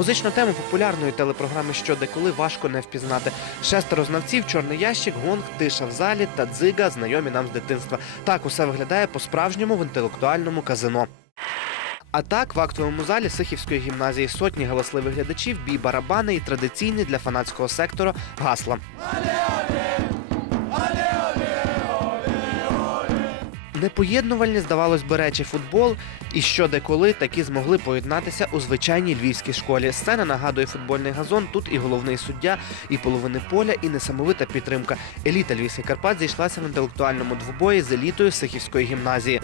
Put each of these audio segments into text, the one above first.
Музичну тему популярної телепрограми Що де коли важко не впізнати. Шестеро знавців, чорний ящик, гонг, тиша в залі та дзига знайомі нам з дитинства. Так усе виглядає по-справжньому в інтелектуальному казино. А так, в актовому залі Сихівської гімназії сотні галасливих глядачів, бій барабани і традиційні для фанатського сектору гасла. Непоєднувальні, здавалось би, речі футбол і що деколи такі змогли поєднатися у звичайній львівській школі. Сцена нагадує футбольний газон. Тут і головний суддя, і половини поля, і несамовита підтримка. Еліта Львівських Карпат зійшлася в інтелектуальному двобої з елітою Сихівської гімназії.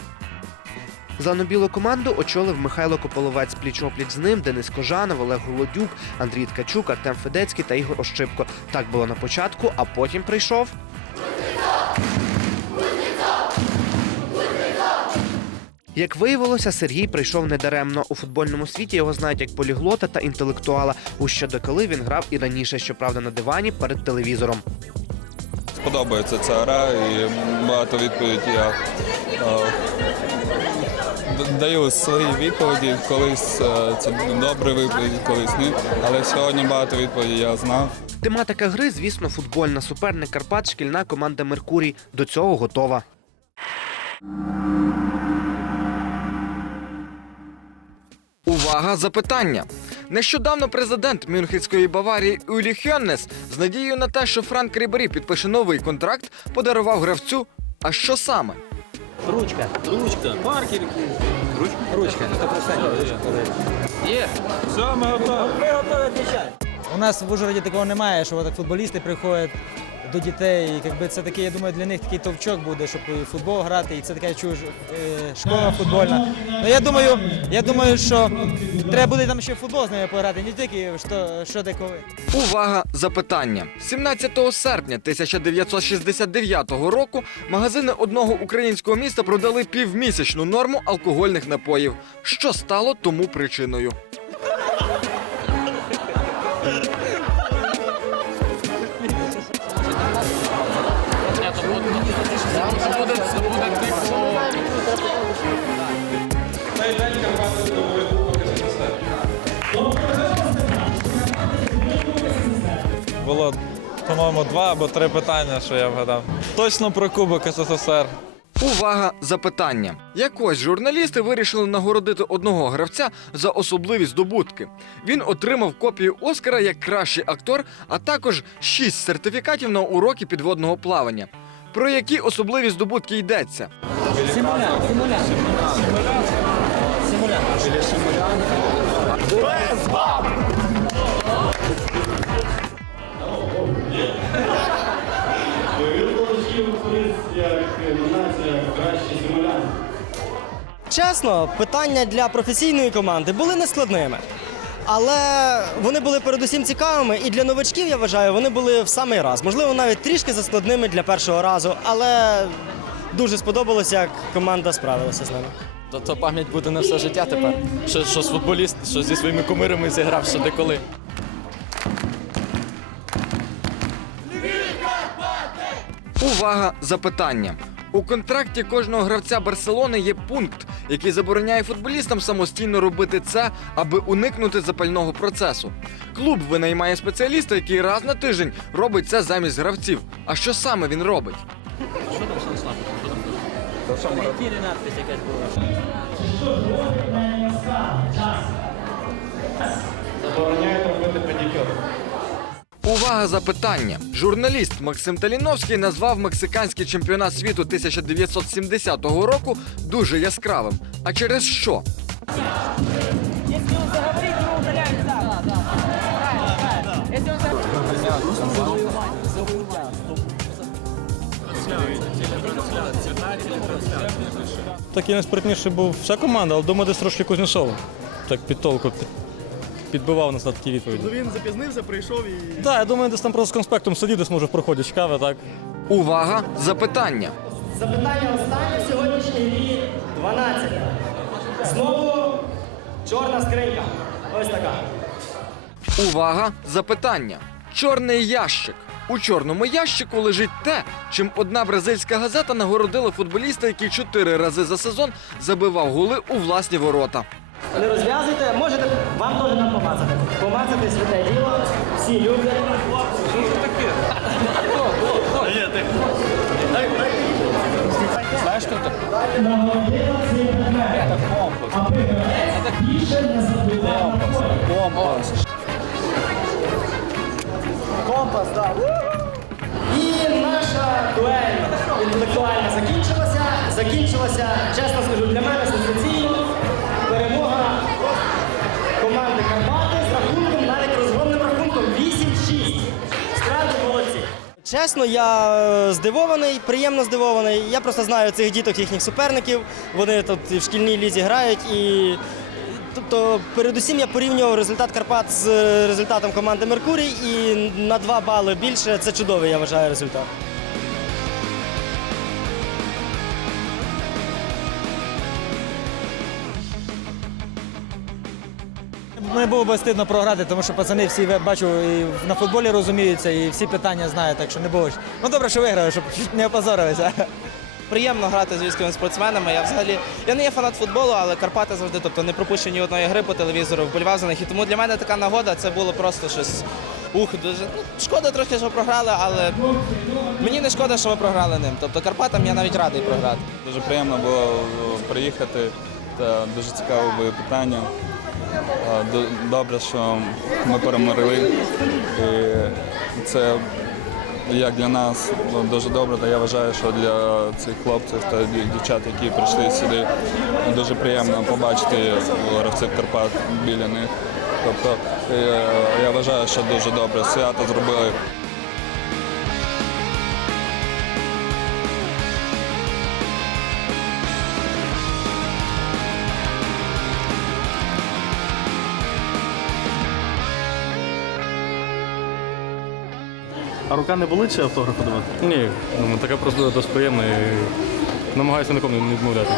Зеленобілу команду очолив Михайло Кополовець пліч-опліч з ним, Денис Кожанов, Олег Голодюк, Андрій Ткачук, Артем Федецький та Ігор Ощипко. Так було на початку, а потім прийшов. Як виявилося, Сергій прийшов недаремно. У футбольному світі його знають як поліглота та інтелектуала. У щодоколи він грав і раніше, щоправда, на дивані перед телевізором. Сподобається ця гра і багато відповідей я даю свої відповіді. Колись е, це добре відповіді, колись ні. Але сьогодні багато відповідей я знав. Тематика гри, звісно, футбольна. Суперник Карпат, шкільна команда Меркурій. До цього готова. Увага, запитання. Нещодавно президент Мюнхенської Баварії Улі Хьоннес з надією на те, що Франк Рібері підпише новий контракт, подарував гравцю. А що саме? Ручка. Ручка, маркер. Ручка? Ручка. Є. Все, ми готові. Ми готові відповідати. У нас в Ужгороді такого немає, що так футболісти приходять до дітей. Якби це такий, я думаю, для них такий товчок буде, щоб і футбол грати, і це така чуж е, школа футбольна. Ну я думаю, я думаю, що треба буде там ще футбол з ними пограти, не тільки що, що де коли. Увага, запитання. 17 серпня 1969 року магазини одного українського міста продали півмісячну норму алкогольних напоїв. Що стало тому причиною? Було, по-моєму, два або три питання, що я вгадав. Точно про Кубок СССР. Увага, запитання. Якось журналісти вирішили нагородити одного гравця за особливі здобутки. Він отримав копію Оскара як кращий актор, а також шість сертифікатів на уроки підводного плавання. Про які особливі здобутки йдеться? Симулян, симулян. Чесно, питання для професійної команди були нескладними. Але вони були передусім цікавими, і для новачків, я вважаю, вони були в самий раз. Можливо, навіть трішки заскладними для першого разу, але дуже сподобалося, як команда справилася з ними. То, то пам'ять буде на все життя тепер. Що, що з футболіст, що зі своїми кумирами зіграв що деколи. Увага, запитання. У контракті кожного гравця Барселони є пункт, який забороняє футболістам самостійно робити це, аби уникнути запального процесу. Клуб винаймає спеціаліста, який раз на тиждень робить це замість гравців. А що саме він робить? Що надпись якась була. Увага запитання. Журналіст Максим Таліновський назвав мексиканський чемпіонат світу 1970 року дуже яскравим. А через що? Такий найспритніший був вся команда, але думаю, десь трошки Кузнєцов. Так під толку під, підбивав нас на такі відповіді. Ну він запізнився, прийшов і. Так, я думаю, десь там просто з конспектом сидів, десь може в проході чекав, так. Увага, запитання. Запитання останнє в сьогоднішній грі 12. Знову чорна скринька. Ось така. Увага, запитання. Чорний ящик. У чорному ящику лежить те, чим одна бразильська газета нагородила футболіста, який чотири рази за сезон забивав голи у власні ворота. Не розв'язуйте. Можете вам теж нам помацати. Помацати святе діло. Всі люблять. Знаєш, хто таке? Компас. Компас, так. І наша дуель інтелектуальна закінчилася. Закінчилася, чесно скажу, для мене сенсаційно. Чесно, я е, здивований, приємно здивований. Я просто знаю цих діток, їхніх суперників. Вони тут в шкільній лізі грають і. Тобто, передусім я порівнював результат Карпат з е, результатом команди Меркурій, і на два бали більше це чудовий, я вважаю, результат. Не було б стидно програти, тому що пацани всі я бачу і на футболі розуміються, і всі питання знають, так що не було. Ну добре, що виграли, щоб не опозорилися. Приємно грати з львівськими спортсменами. Я взагалі я не є фанат футболу, але Карпати завжди, тобто не пропущу ні одної гри по телевізору, вболівав за них. І тому для мене така нагода це було просто щось. Ух, дуже ну, шкода трохи, що програли, але мені не шкода, що ми програли ним. Тобто Карпатам я навіть радий програти. Дуже приємно було е, приїхати. Та дуже цікаве було питання. Добре, що ми перемогли. І це як для нас дуже добре, та я вважаю, що для цих хлопців та дівчат, які прийшли сюди, дуже приємно побачити гравців Карпат біля них. Тобто е, я вважаю, що дуже добре свято зробили. Рука не болить чи автограф давати? Ні, ну, така просто досить і намагаюся нікому не відмовляти.